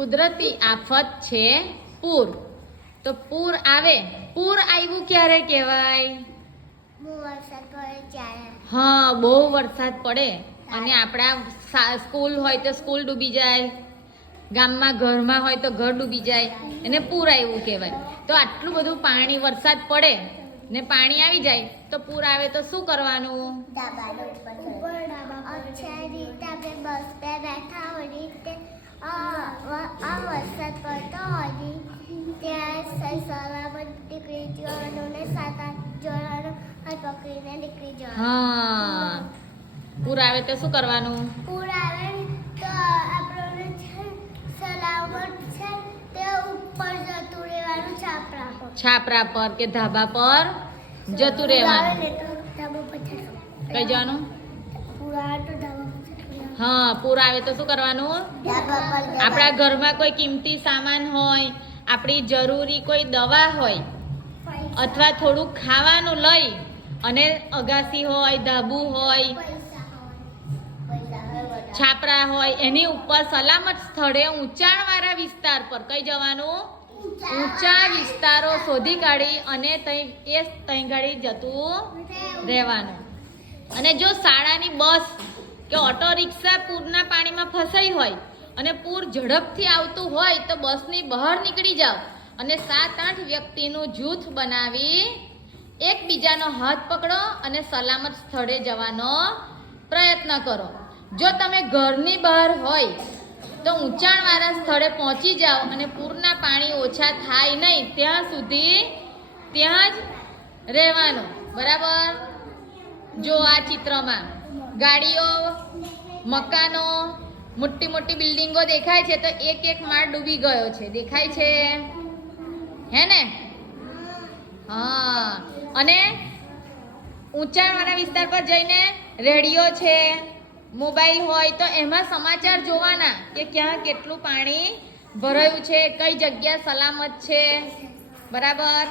કુદરતી આફત છે પૂર. તો પૂર આવે, પૂર આવ્યું ક્યારે કહેવાય? હા, બહુ વરસાદ પડે અને આપણા સ્કૂલ હોય તો સ્કૂલ ડૂબી જાય, ગામમાં ઘરમાં હોય તો ઘર ડૂબી જાય, એને પૂર આવ્યું કહેવાય. તો આટલું બધું પાણી વરસાદ પડે ને પાણી આવી જાય તો પૂર આવે તો શું કરવાનું? વરસાદ પડતો હોય ત્યાં સલામત નીકળી જવાનું ને 7-8 જણાનું હાથ પકડીને નીકળી જવાનું. હા, પૂર આવે તો શું કરવાનું? પૂર આવે તો આપણને સલામત છે તે ઉપર જતું રહેવાનું, છાપરા પર કે ધાબા પર જતું રહેવાનું. કઈ જવાનું? હા, પૂર આવે તો શું કરવાનું? આપણા ઘરમાં કોઈ કિંમતી સામાન હોય, આપણી જરૂરી કોઈ દવા હોય અથવા થોડું ખાવાનું લઈ અને અગાસી હોય, ધાબુ હોય, છાપરા હોય એની ઉપર સલામત સ્થળે ઊંચાણવાળા વિસ્તાર પર કઈ જવાનું? ઊંચા વિસ્તારો શોધી કાઢી અને તઈ ગાડી જતું રહેવાનું. અને જો શાળાની બસ કે ઓટો રિક્ષા પૂરના પાણીમાં ફસાઈ હોય અને પૂર ઝડપથી આવતું હોય તો બસની બહાર નીકળી જાઓ અને 7-8 વ્યક્તિનું જૂથ બનાવી એકબીજાનો હાથ પકડો અને સલામત સ્થળે જવાનો પ્રયત્ન કરો. જો તમે ઘરની બહાર હોય તો ઊંચાણવાળા સ્થળે પહોંચી જાઓ અને પૂરના પાણી ઓછા થાય નહીં ત્યાં સુધી ત્યાં જ રહેવાનું. બરાબર? જો આ ચિત્રમાં ગાડીઓ, મકાનો, મોટી મોટી બિલ્ડિંગો દેખાય છે તો એક માળ ડૂબી ગયો છે, દેખાય છે હે ને? હા, અને ઊંચાણવાળા વિસ્તાર પર જઈને રેડિયો છે, મોબાઈલ હોય તો એમાં સમાચાર જોવાના કે ક્યાં કેટલું પાણી ભરાયું છે, કઈ જગ્યા સલામત છે. બરાબર?